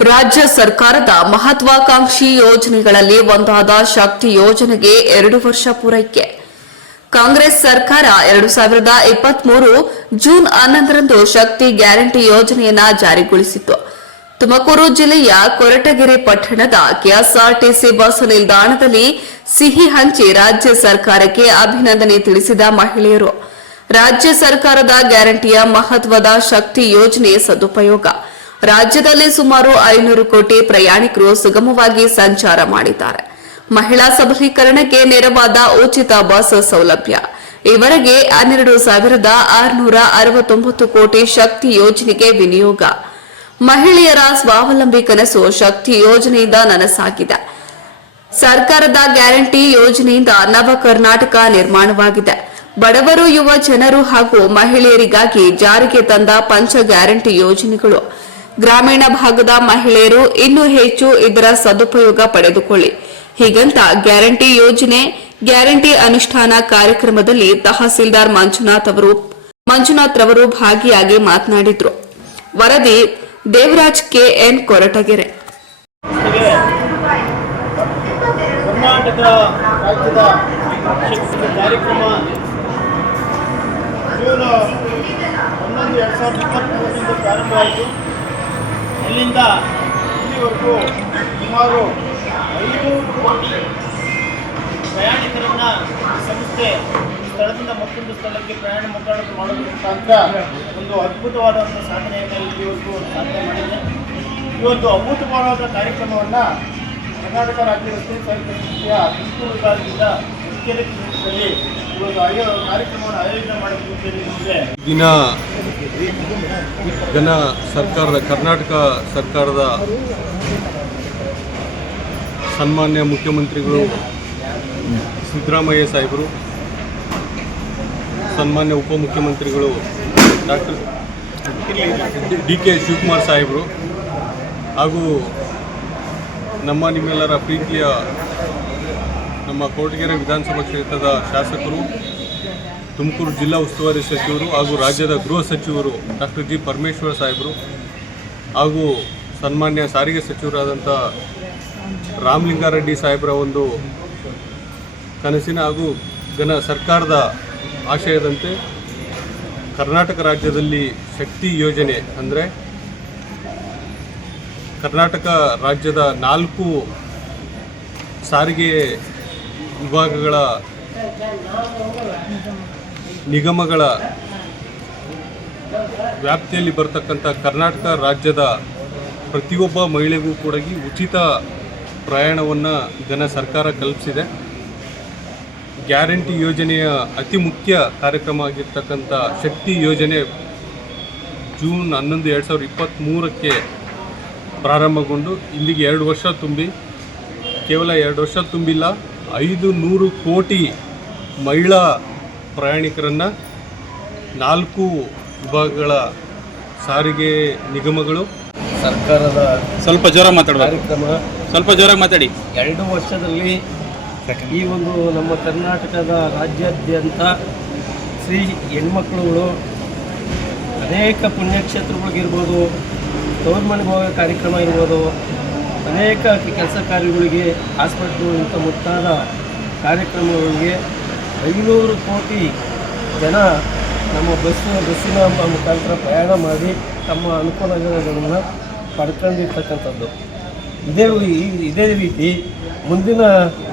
ರಾಜ್ಯ ಸರ್ಕಾರದ ಮಹತ್ವಾಕಾಂಕ್ಷಿ ಯೋಜನೆಗಳಲ್ಲಿ ಒಂದಾದ ಶಕ್ತಿ ಯೋಜನೆಗೆ ಎರಡು ವರ್ಷ ಪೂರೈಕೆ. ಕಾಂಗ್ರೆಸ್ ಸರ್ಕಾರ ಎರಡು ಸಾವಿರದ ಇಪ್ಪತ್ಮೂರು ಜೂನ್ ಹನ್ನೊಂದರಂದು ಶಕ್ತಿ ಗ್ಯಾರಂಟಿ ಯೋಜನೆಯನ್ನ ಜಾರಿಗೊಳಿಸಿತು ತುಮಕೂರು ಜಿಲ್ಲೆಯ ಕೊರಟಗೆರೆ ಪಟ್ಟಣದ ಕೆಎಸ್ಆರ್ಟಿಸಿ ಬಸ್ ನಿಲ್ದಾಣದಲ್ಲಿ ಸಿಹಿ ಹಂಚಿ ರಾಜ್ಯ ಸರ್ಕಾರಕ್ಕೆ ಅಭಿನಂದನೆ ತಿಳಿಸಿದ ಮಹಿಳೆಯರು. ರಾಜ್ಯ ಸರ್ಕಾರದ ಗ್ಯಾರಂಟಿಯ ಮಹತ್ವದ ಶಕ್ತಿ ಯೋಜನೆ ಸದುಪಯೋಗ. ರಾಜ್ಯದಲ್ಲಿ ಸುಮಾರು ಐನೂರು ಕೋಟಿ ಪ್ರಯಾಣಿಕರು ಸುಗಮವಾಗಿ ಸಂಚಾರ ಮಾಡಿದ್ದಾರೆ. ಮಹಿಳಾ ಸಬಲೀಕರಣಕ್ಕೆ ನೆರವಾದ ಉಚಿತ ಬಸ್ ಸೌಲಭ್ಯ. ಈವರೆಗೆ ಹನ್ನೆರಡು ಸಾವಿರದ ಆರುನೂರ ಅರವತ್ತೊಂಬತ್ತು ಕೋಟಿ ಶಕ್ತಿ ಯೋಜನೆಗೆ ವಿನಿಯೋಗ. ಮಹಿಳೆಯರ ಸ್ವಾವಲಂಬಿ ಕನಸು ಶಕ್ತಿ ಯೋಜನೆಯಿಂದ ನನಸಾಗಿದೆ. ಸರ್ಕಾರದ ಗ್ಯಾರಂಟಿ ಯೋಜನೆಯಿಂದ ನವ ಕರ್ನಾಟಕ ನಿರ್ಮಾಣವಾಗಿದೆ. ಬಡವರು, ಯುವ ಜನರು ಹಾಗೂ ಮಹಿಳೆಯರಿಗಾಗಿ ಜಾರಿಗೆ ತಂದ ಪಂಚ ಗ್ಯಾರಂಟಿ ಯೋಜನೆಗಳು. ಗ್ರಾಮೀಣ ಭಾಗದ ಮಹಿಳೆಯರು ಇನ್ನೂ ಹೆಚ್ಚು ಇದರ ಸದುಪಯೋಗ ಪಡೆದುಕೊಳ್ಳಿ. ಹೀಗಂತ ಗ್ಯಾರಂಟಿ ಯೋಜನೆ, ಗ್ಯಾರಂಟಿ ಅನುಷ್ಠಾನ ಕಾರ್ಯಕ್ರಮದಲ್ಲಿ ತಹಸೀಲ್ದಾರ್ ಮಂಜುನಾಥ್ ಅವರು, ಮಂಜುನಾಥ್ ರವರು ಭಾಗಿಯಾಗಿ ಮಾತನಾಡಿದ್ರು. ವರದಿ ದೇವರಾಜ್ ಕೆಎನ್ ಕೊರಟಗೆರೆ. ಅಲ್ಲಿಂದ ಇಲ್ಲಿವರೆಗೂ ಸುಮಾರು ಐನೂರು ಕೋಟಿ ಪ್ರಯಾಣಿಕರನ್ನು ಸಂಸ್ಥೆ ಸ್ಥಳದಿಂದ ಮತ್ತೊಂದು ಸ್ಥಳಕ್ಕೆ ಪ್ರಯಾಣ ಮುಖಾಂತರ ಮುಖಾಂತರ ಒಂದು ಅದ್ಭುತವಾದಂಥ ಸಾಧನೆಯನ್ನು ಇಲ್ಲಿವರೆಗೂ ಸಾಧನೆ ಮಾಡಿದೆ. ಈ ಒಂದು ಅಭೂತಪೂರ್ವವಾದ ಕಾರ್ಯಕ್ರಮವನ್ನು ಕರ್ನಾಟಕ ರಾಜ್ಯ ರಸ್ತೆ ಸಾರಿಗೆ ಸಂಸ್ಥೆಯ ತುಮಕೂರು ವಿಭಾಗದಿಂದ ಮುಖ್ಯದಲ್ಲಿ ಇವತ್ತು ಆಯೋ ಕಾರ್ಯಕ್ರಮವನ್ನು ಆಯೋಜನೆ ಮಾಡಿದ ದಿನ ಜನ ಸರ್ಕಾರದ, ಕರ್ನಾಟಕ ಸರ್ಕಾರದ ಸನ್ಮಾನ್ಯ ಮುಖ್ಯಮಂತ್ರಿಗಳು ಸಿದ್ದರಾಮಯ್ಯ ಸಾಹೇಬರು, ಸನ್ಮಾನ್ಯ ಉಪಮುಖ್ಯಮಂತ್ರಿಗಳು ಡಾಕ್ಟರ್ ಡಿ ಕೆ ಶಿವಕುಮಾರ್ ಸಾಹೇಬರು ಹಾಗೂ ನಮ್ಮ ನಿಮ್ಮೆಲ್ಲರ ಪ್ರೀತಿಯ ನಮ್ಮ ಕೋಟಗೆರೆ ವಿಧಾನಸಭಾ ಕ್ಷೇತ್ರದ ಶಾಸಕರು ತುಮಕೂರು ಜಿಲ್ಲಾ ಉಸ್ತುವಾರಿ ಸಚಿವರು ಹಾಗೂ ರಾಜ್ಯದ ಗೃಹ ಸಚಿವರು ಡಾಕ್ಟರ್ ಜಿ ಪರಮೇಶ್ವರ ಸಾಹೇಬರು ಹಾಗೂ ಸನ್ಮಾನ್ಯ ಸಾರಿಗೆ ಸಚಿವರಾದಂಥ ರಾಮಲಿಂಗಾರೆಡ್ಡಿ ಸಾಹೇಬರ ಒಂದು ಕನಸಿನ ಹಾಗೂ ಘನ ಸರ್ಕಾರದ ಆಶಯದಂತೆ ಕರ್ನಾಟಕ ರಾಜ್ಯದಲ್ಲಿ ಶಕ್ತಿ ಯೋಜನೆ ಅಂದರೆ ಕರ್ನಾಟಕ ರಾಜ್ಯದ ನಾಲ್ಕು ಸಾರಿಗೆ ವಿಭಾಗಗಳ ನಿಗಮಗಳ ವ್ಯಾಪ್ತಿಯಲ್ಲಿ ಬರ್ತಕ್ಕಂಥ ಕರ್ನಾಟಕ ರಾಜ್ಯದ ಪ್ರತಿಯೊಬ್ಬ ಮಹಿಳೆಗೂ ಕೂಡ ಉಚಿತ ಪ್ರಯಾಣವನ್ನು ಜನ ಸರ್ಕಾರ ಕಲ್ಪಿಸಿದೆ. ಗ್ಯಾರಂಟಿ ಯೋಜನೆಯ ಅತಿ ಮುಖ್ಯ ಕಾರ್ಯಕ್ರಮ ಆಗಿರ್ತಕ್ಕಂಥ ಶಕ್ತಿ ಯೋಜನೆ ಜೂನ್ ಹನ್ನೊಂದು ಎರಡು ಸಾವಿರದ ಇಪ್ಪತ್ತ್ಮೂರಕ್ಕೆ ಪ್ರಾರಂಭಗೊಂಡು ಇಲ್ಲಿಗೆ ಎರಡು ವರ್ಷ ತುಂಬಿ, ಕೇವಲ ಎರಡು ವರ್ಷ ತುಂಬಿಲ್ಲ, ಐದು ನೂರು ಕೋಟಿ ಮಹಿಳಾ ಪ್ರಯಾಣಿಕರನ್ನು ನಾಲ್ಕು ವಿಭಾಗಗಳ ಸಾರಿಗೆ ನಿಗಮಗಳು ಸರ್ಕಾರದ ಸ್ವಲ್ಪ ಜ್ವರ ಮಾತಾಡುವ ಕಾರ್ಯಕ್ರಮ. ಸ್ವಲ್ಪ ಜೋರಾಗಿ ಮಾತಾಡಿ. ಎರಡು ವರ್ಷದಲ್ಲಿ ಈ ಒಂದು ನಮ್ಮ ಕರ್ನಾಟಕದ ರಾಜ್ಯಾದ್ಯಂತ ಶ್ರೀ ಹೆಣ್ಮಕ್ಳುಗಳು ಅನೇಕ ಪುಣ್ಯಕ್ಷೇತ್ರಗಳಿಗಿರ್ಬೋದು ಗೌರ್ಮೆಂಟ್ ಕಾರ್ಯಕ್ರಮ ಇರ್ಬೋದು ಅನೇಕ ಕೆಲಸ ಕಾರ್ಯಗಳಿಗೆ ಹಾಸ್ಪಿಟ್ಲು ಇಂಥ ಮುಂತಾದ ಕಾರ್ಯಕ್ರಮಗಳಿಗೆ ಐನೂರು ಕೋಟಿ ಜನ ನಮ್ಮ ಬಸ್ಸಿನ ಬಸ್ಸಿನ ಮುಖಾಂತರ ಪ್ರಯಾಣ ಮಾಡಿ ತಮ್ಮ ಅನುಕೂಲಗಳನ್ನು ಪಡ್ಕೊಂಡಿರ್ತಕ್ಕಂಥದ್ದು. ಇದೇ ಇದೇ ರೀತಿ ಮುಂದಿನ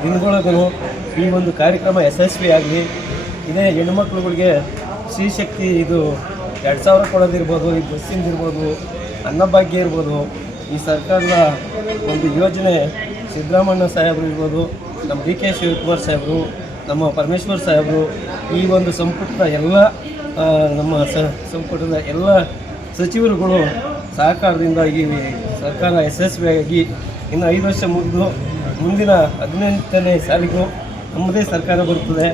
ದಿನಗಳಿಗೂ ಈ ಒಂದು ಕಾರ್ಯಕ್ರಮ ಯಶಸ್ವಿಯಾಗಲಿ ಇದೇ ಹೆಣ್ಮಕ್ಳುಗಳಿಗೆ ಶ್ರೀಶಕ್ತಿ ಇದು ಎರಡು ಸಾವಿರ ಕೊಡೋದಿರ್ಬೋದು, ಈ ಬಸ್ಸಿಂದ ಇರ್ಬೋದು ಅನ್ನಭಾಗ್ಯ ಇರ್ಬೋದು, ಈ ಸರ್ಕಾರದ ಒಂದು ಯೋಜನೆ ಸಿದ್ದರಾಮಣ್ಣ ಸಾಹೇಬರು ಇರ್ಬೋದು, ನಮ್ಮ ಡಿ ಕೆ ಶಿವಕುಮಾರ್ ಸಾಹೇಬರು ನಮ್ಮ ಪರಮೇಶ್ವರ್ ಸಾಹೇಬರು ಈ ಒಂದು ಸಂಪುಟದ ಎಲ್ಲ ನಮ್ಮ ಸ ಸಂಪುಟದ ಎಲ್ಲ ಸಚಿವರುಗಳು ಸಹಕಾರದಿಂದ ಈ ಸರ್ಕಾರ ಯಶಸ್ವಿಯಾಗಿ ಇನ್ನು ಐದು ವರ್ಷ ಮುಗಿದು ಮುಂದಿನ ಹದಿನೆಂಟನೇ ಸಾಲಿಗೂ ನಮ್ಮದೇ ಸರ್ಕಾರ ಬರುತ್ತದೆ.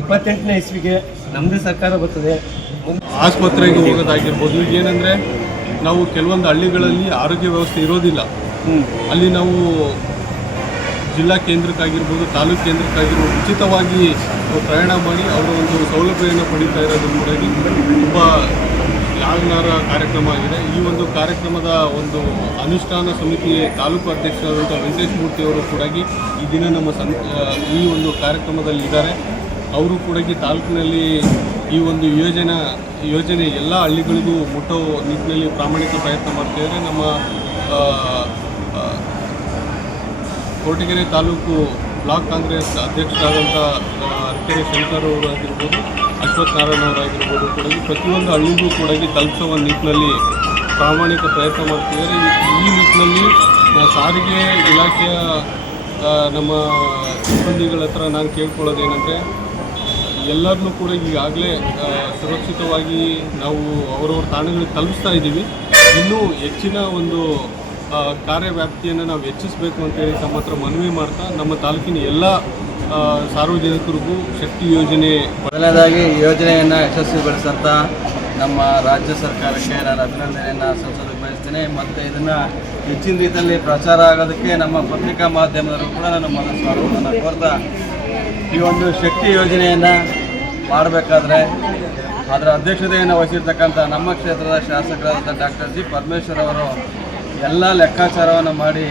ಇಪ್ಪತ್ತೆಂಟನೇ ಇಸ್ವಿಗೆ ನಮ್ಮದೇ ಸರ್ಕಾರ ಬರ್ತದೆ. ಆಸ್ಪತ್ರೆಗೆ ಹೋಗೋದಾಗಿರ್ಬೋದು ಏನಂದರೆ ನಾವು ಕೆಲವೊಂದು ಹಳ್ಳಿಗಳಲ್ಲಿ ಆರೋಗ್ಯ ವ್ಯವಸ್ಥೆ ಇರೋದಿಲ್ಲ. ಅಲ್ಲಿ ನಾವು ಜಿಲ್ಲಾ ಕೇಂದ್ರಕ್ಕಾಗಿರ್ಬೋದು, ತಾಲೂಕು ಕೇಂದ್ರಕ್ಕಾಗಿರ್ಬೋದು, ಉಚಿತವಾಗಿ ಪ್ರಯಾಣ ಮಾಡಿ ಅವರ ಒಂದು ಸೌಲಭ್ಯವನ್ನು ಪಡೀತಾ ಇರೋದ್ರಿಂದಾಗಿ ತುಂಬ ಯಾಗನಾರ ಕಾರ್ಯಕ್ರಮ ಆಗಿದೆ. ಈ ಒಂದು ಕಾರ್ಯಕ್ರಮದ ಒಂದು ಅನುಷ್ಠಾನ ಸಮಿತಿ ತಾಲೂಕು ಅಧ್ಯಕ್ಷರಾದಂಥ ವೆಂಕಟೇಶ್ ಮೂರ್ತಿ ಅವರು ಕೂಡ ಈ ದಿನ ನಮ್ಮ ಸಂ ಈ ಒಂದು ಕಾರ್ಯಕ್ರಮದಲ್ಲಿ ಇದ್ದಾರೆ. ಅವರು ಕೂಡ ತಾಲೂಕಿನಲ್ಲಿ ಈ ಒಂದು ಯೋಜನೆ ಯೋಜನೆ ಎಲ್ಲ ಹಳ್ಳಿಗಳಿಗೂ ಮುಟ್ಟೋ ನಿಟ್ಟಿನಲ್ಲಿ ಪ್ರಾಮಾಣಿಕ ಪ್ರಯತ್ನ ಮಾಡ್ತಿದ್ದಾರೆ. ನಮ್ಮ ಕೋಟಗೆರೆ ತಾಲೂಕು ಬ್ಲಾಕ್ ಕಾಂಗ್ರೆಸ್ ಅಧ್ಯಕ್ಷರಾದಂಥ ಅರ್ಕೆರೆ ಶಂಕರ್ ಅವರು ಆಗಿರ್ಬೋದು ಅಶ್ವಥ್ ನಾರಾಯಣ ಅವರಾಗಿರ್ಬೋದು ಕೂಡ ಪ್ರತಿಯೊಂದು ಹಳ್ಳಿಗೂ ಕೂಡ ತಲುಪಿಸುವ ನಿಟ್ಟಿನಲ್ಲಿ ಪ್ರಾಮಾಣಿಕ ಪ್ರಯತ್ನ ಮಾಡ್ತಿದ್ದಾರೆ. ಈ- ನಿಟ್ಟಿನಲ್ಲಿ ಸಾರಿಗೆ ಇಲಾಖೆಯ ನಮ್ಮ ಸಿಬ್ಬಂದಿಗಳ ಹತ್ರ ನಾನು ಕೇಳ್ಕೊಳ್ಳೋದೇನೆಂದರೆ, ಎಲ್ಲರನ್ನೂ ಕೂಡ ಈಗಾಗಲೇ ಸುರಕ್ಷಿತವಾಗಿ ನಾವು ಅವರವ್ರ ತಾಣಗಳಿಗೆ ತಲುಪಿಸ್ತಾ ಇದ್ದೀವಿ. ಇನ್ನೂ ಹೆಚ್ಚಿನ ಒಂದು ಕಾರ್ಯವ್ಯಾಪ್ತಿಯನ್ನು ನಾವು ಹೆಚ್ಚಿಸಬೇಕು ಅಂತೇಳಿ ತಮ್ಮ ಹತ್ರ ಮನವಿ ಮಾಡ್ತಾ ನಮ್ಮ ತಾಲೂಕಿನ ಎಲ್ಲ ಸಾರ್ವಜನಿಕರಿಗೂ ಶಕ್ತಿ ಯೋಜನೆ ಮೊದಲನೇದಾಗಿ ಈ ಯೋಜನೆಯನ್ನು ಯಶಸ್ವಿಗೊಳಿಸಂತ ನಮ್ಮ ರಾಜ್ಯ ಸರ್ಕಾರಕ್ಕೆ ನಾನು ಅಭಿನಂದನೆಯನ್ನು ಸಲ್ಲಿಸೋದಕ್ಕೆ ಬಯಸ್ತೇನೆ. ಮತ್ತು ಇದನ್ನು ಹೆಚ್ಚಿನ ರೀತಿಯಲ್ಲಿ ಪ್ರಚಾರ ಆಗೋದಕ್ಕೆ ನಮ್ಮ ಪತ್ರಿಕಾ ಮಾಧ್ಯಮದವರು ಕೂಡ ನಾನು ಮನಸ್ಸು ಮಾಡುವುದನ್ನು ಕೋರ್ತಾ ಈ ಒಂದು ಶಕ್ತಿ ಯೋಜನೆಯನ್ನು ಮಾಡಬೇಕಾದ್ರೆ ಅದರ ಅಧ್ಯಕ್ಷತೆಯನ್ನು ವಹಿಸಿರ್ತಕ್ಕಂಥ ನಮ್ಮ ಕ್ಷೇತ್ರದ ಶಾಸಕರಾದಂಥ ಡಾಕ್ಟರ್ ಜಿ ಪರಮೇಶ್ವರ್ ಅವರು ಎಲ್ಲ ಲೆಕ್ಕಾಚಾರವನ್ನು ಮಾಡಿ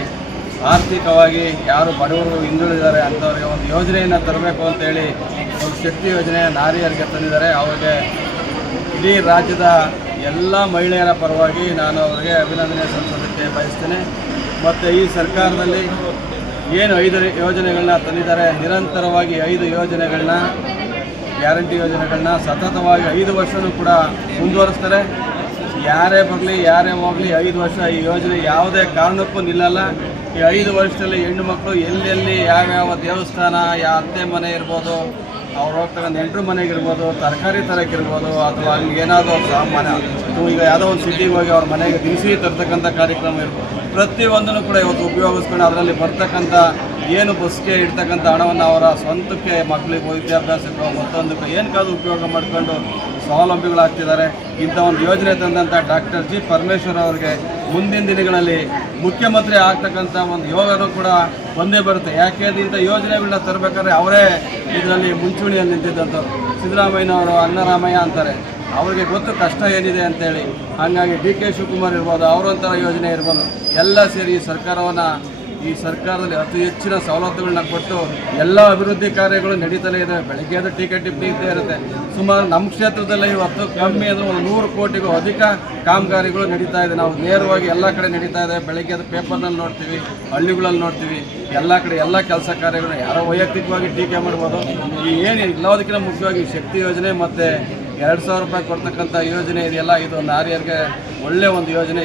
ಆರ್ಥಿಕವಾಗಿ ಯಾರು ಬಡವರು ಹಿಂದುಳಿದ್ದಾರೆ ಅಂಥವ್ರಿಗೆ ಒಂದು ಯೋಜನೆಯನ್ನು ತರಬೇಕು ಅಂತೇಳಿ ಒಂದು ಶಕ್ತಿ ಯೋಜನೆ ನಾರಿಯರಿಗೆ ತಂದಿದ್ದಾರೆ. ಅವರಿಗೆ ಇಡೀ ರಾಜ್ಯದ ಎಲ್ಲ ಮಹಿಳೆಯರ ಪರವಾಗಿ ನಾನು ಅವರಿಗೆ ಅಭಿನಂದನೆ ಸಲ್ಲಿಸೋದಕ್ಕೆ ಬಯಸ್ತೇನೆ. ಮತ್ತು ಈ ಸರ್ಕಾರದಲ್ಲಿ ಏನು ಐದು ಯೋಜನೆಗಳನ್ನ ತಂದಿದ್ದಾರೆ, ನಿರಂತರವಾಗಿ ಐದು ಯೋಜನೆಗಳನ್ನ, ಗ್ಯಾರಂಟಿ ಯೋಜನೆಗಳನ್ನ, ಸತತವಾಗಿ ಐದು ವರ್ಷವೂ ಕೂಡ ಮುಂದುವರಿಸ್ತಾರೆ. ಯಾರೇ ಬರಲಿ, ಯಾರೇ ಹೋಗಲಿ, ಐದು ವರ್ಷ ಈ ಯೋಜನೆ ಯಾವುದೇ ಕಾರಣಕ್ಕೂ ನಿಲ್ಲಲ್ಲ. ಈ ಐದು ವರ್ಷದಲ್ಲಿ ಹೆಣ್ಣು ಮಕ್ಕಳು ಎಲ್ಲೆಲ್ಲಿ, ಯಾವ್ಯಾವ ದೇವಸ್ಥಾನ ಯಾವ ಅತ್ತೆ ಮನೆ ಇರ್ಬೋದು, ಅವ್ರು ಹೋಗ್ತಕ್ಕಂಥ ನೆಂಟರು ಮನೆಗೆ ಇರ್ಬೋದು, ತರಕಾರಿ ತರಕ್ಕಿರ್ಬೋದು ಅಥವಾ ಅಲ್ಲಿ ಏನಾದರೂ ಸಾಮಾನ್ಯ ಈಗ ಯಾವುದೋ ಒಂದು ಸಿಟಿಗೆ ಹೋಗಿ ಅವ್ರ ಮನೆಗೆ ದಿನಸಿ ತರ್ತಕ್ಕಂಥ ಕಾರ್ಯಕ್ರಮ ಇರ್ಬೋದು. ಪ್ರತಿಯೊಂದನ್ನು ಕೂಡ ಇವತ್ತು ಉಪಯೋಗಿಸ್ಕೊಂಡು ಅದರಲ್ಲಿ ಬರ್ತಕ್ಕಂಥ ಏನು ಬಸ್ಗೆ ಇಡ್ತಕ್ಕಂಥ ಹಣವನ್ನು ಅವರ ಸ್ವಂತಕ್ಕೆ ಮಕ್ಕಳಿಗೆ ವಿದ್ಯಾಭ್ಯಾಸಕ್ಕೋ, ಮತ್ತೊಂದಕ್ಕೆ ಏನಕ್ಕಾದ್ರೂ ಉಪಯೋಗ ಮಾಡಿಕೊಂಡು ಸ್ವಾವಲಂಬಿಗಳಾಗ್ತಿದ್ದಾರೆ. ಇಂಥ ಒಂದು ಯೋಜನೆ ತಂದಂಥ ಡಾಕ್ಟರ್ ಜಿ ಪರಮೇಶ್ವರ್ ಅವರಿಗೆ ಮುಂದಿನ ದಿನಗಳಲ್ಲಿ ಮುಖ್ಯಮಂತ್ರಿ ಆಗ್ತಕ್ಕಂಥ ಒಂದು ಯೋಗನೂ ಕೂಡ ಬಂದೇ ಬರುತ್ತೆ. ಯಾಕೆ ಇಂಥ ಯೋಜನೆಗಳನ್ನ ತರಬೇಕಾದ್ರೆ ಅವರೇ ಇದರಲ್ಲಿ ಮುಂಚೂಣಿಯಲ್ಲಿ ನಿಂತಿದ್ದಂಥವ್ರು. ಸಿದ್ದರಾಮಯ್ಯನವರು ಅನ್ನರಾಮಯ್ಯ ಅಂತಾರೆ. ಅವರಿಗೆ ಗೊತ್ತು ಕಷ್ಟ ಏನಿದೆ ಅಂತೇಳಿ. ಹಾಗಾಗಿ ಡಿ ಕೆ ಶಿವಕುಮಾರ್ ಇರ್ಬೋದು, ಅವರೊಂಥರ ಯೋಜನೆ ಇರ್ಬೋದು. ಎಲ್ಲ ಸೇರಿ ಸರ್ಕಾರವನ್ನು ಈ ಸರ್ಕಾರದಲ್ಲಿ ಅತಿ ಹೆಚ್ಚಿನ ಸವಲತ್ತುಗಳನ್ನ ಕೊಟ್ಟು ಎಲ್ಲ ಅಭಿವೃದ್ಧಿ ಕಾರ್ಯಗಳು ನಡೀತಲೇ ಇದೆ. ಬೆಳಗ್ಗೆ ಅದು ಟಿಕೆಟ್ ಟಿಪ್ಪಣಿ ಇರುತ್ತೆ. ಸುಮಾರು ನಮ್ಮ ಕ್ಷೇತ್ರದಲ್ಲಿ ಇವತ್ತು ಕಮ್ಮಿ ಅಂದರೆ ಒಂದು ನೂರು ಕೋಟಿಗೂ ಅಧಿಕ ಕಾಮಗಾರಿಗಳು ನಡೀತಾ ಇದೆ. ನಾವು ನೇರವಾಗಿ ಎಲ್ಲ ಕಡೆ ನಡೀತಾ ಇದೆ. ಬೆಳಗ್ಗೆ ಅದು ಪೇಪರ್ನಲ್ಲಿ ನೋಡ್ತೀವಿ, ಹಳ್ಳಿಗಳಲ್ಲಿ ನೋಡ್ತೀವಿ. ಎಲ್ಲ ಕಡೆ ಎಲ್ಲ ಕೆಲಸ ಕಾರ್ಯಗಳನ್ನ ಯಾರೋ ವೈಯಕ್ತಿಕವಾಗಿ ಟೀಕೆ ಮಾಡ್ಬೋದು. ಈ ಏನು ಎಲ್ಲದಕ್ಕಿಂತ ಮುಖ್ಯವಾಗಿ ಶಕ್ತಿ ಯೋಜನೆ ಮತ್ತು ಎರಡು ಸಾವಿರ ರೂಪಾಯಿ ಕೊಡ್ತಕ್ಕಂಥ ಯೋಜನೆ ಇದೆಯಲ್ಲ, ಇದು ನಾರಿಯರಿಗೆ ಒಳ್ಳೆಯ ಒಂದು ಯೋಜನೆ.